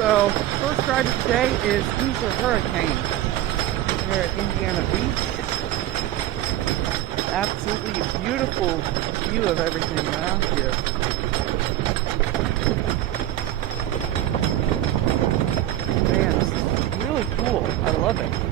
So, first ride of the day is Hoosier Hurricane here at Indiana Beach. Absolutely beautiful view of everything around here. Man, this is really cool. I love it.